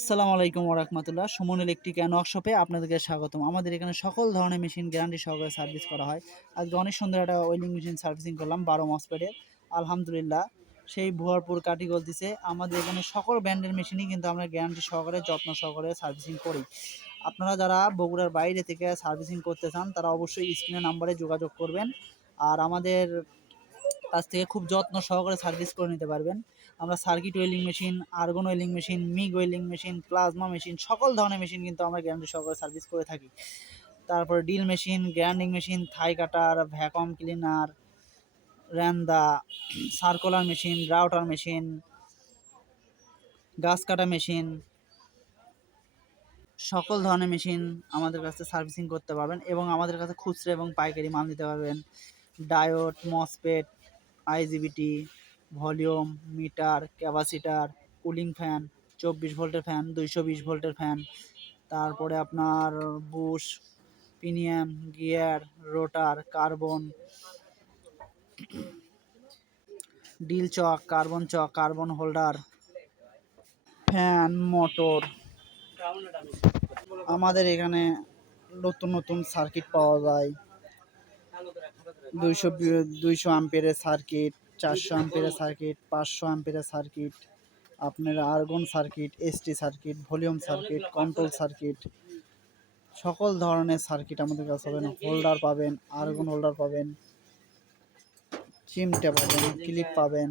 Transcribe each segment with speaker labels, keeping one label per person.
Speaker 1: আসসালামু আলাইকুম ওরহমতুল্লাহ সুমন ইলেকট্রিক অ্যান্ড ওয়ার্কশপে আপনাদেরকে স্বাগতম। আমাদের এখানে সকল ধরনের মেশিন গ্যারান্টি সহকারে সার্ভিস করা হয়। আজকে অনেক সুন্দর একটা ওয়েলিং মেশিন সার্ভিসিং করলাম, বারো মসপেডের আলহামদুলিল্লাহ, সেই ভুয়ারপুর কাটি গলতিছে আমাদের এখানে সকল ব্র্যান্ডের মেশিনই কিন্তু আমরা গ্যারান্টি সহকারে, যত্ন সহকারে সার্ভিসিং করি। আপনারা যারা বগুড়ার বাইরে থেকে সার্ভিসিং করতে চান, তারা অবশ্যই স্ক্রিনের নাম্বারে যোগাযোগ করবেন। আর আমাদের কাছ থেকে খুব যত্ন সহকারে সার্ভিস করে নিতে পারবেন। আমরা circuit welding machine, argon welding machine, MIG welding machine, plasma machine, সকল ধরনের মেশিন কিন্তু আমরা গ্যারান্টি সহকারে সার্ভিস করে থাকি। তারপরে ডিল মেশিন, গ্রাইন্ডিং মেশিন, থাই কাটার ভ্যাকুয়াম ক্লিনার র্যান্দা সার্কুলার মেশিন রাউটার মেশিন, গাছ কাটা মেশিন, সকল ধরনের মেশিন আমাদের কাছে সার্ভিসিং করতে পারবেন এবং আমাদের কাছে খুচরো এবং পাইকারি মাল নিতে পারবেন। Diode MOSFET IGBT, volume, meter, capacitor, cooling fan, চব্বিশ ভোল্টের ফ্যান, দুইশো বিশ ভোল্টের ফ্যান। তারপরে আপনার bush pinion gear, rotor, carbon, drill chuck, carbon chuck, carbon holder, fan, motor. আমাদের এখানে নতুন নতুন সার্কিট পাওয়া যায়। দুইশো দুইশো আম্পিয়ারের সার্কিট, চারশো আম্পিয়ারের সার্কিট, পাঁচশো আম্পিয়ারের সার্কিট, আপনার argon circuit, S T circuit, volume circuit, control circuit, সকল ধরনের সার্কিট আমাদের কাছে পাবেন। হোল্ডার পাবেন, আর্গন হোল্ডার পাবেন, চিমটে পাবেন, ক্লিপ পাবেন।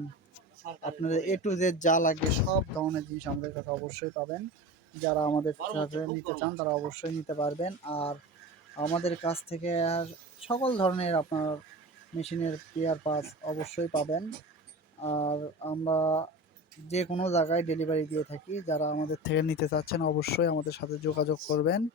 Speaker 1: আপনাদের এ টু জেড যা লাগবে সব ধরনের জিনিস আমাদের কাছে অবশ্যই পাবেন। যারা আমাদের নিতে চান তারা অবশ্যই নিতে পারবেন। আর আমাদের কাছ থেকে সকল ধরনের আপনার মেশিনের পেয়ার পাস অবশ্যই পাবেন। আর আমরা যে কোনো জায়গায় ডেলিভারি দিয়ে থাকি। যারা আমাদের থেকে নিতে চাচ্ছেন, অবশ্যই আমাদের সাথে যোগাযোগ করবেন।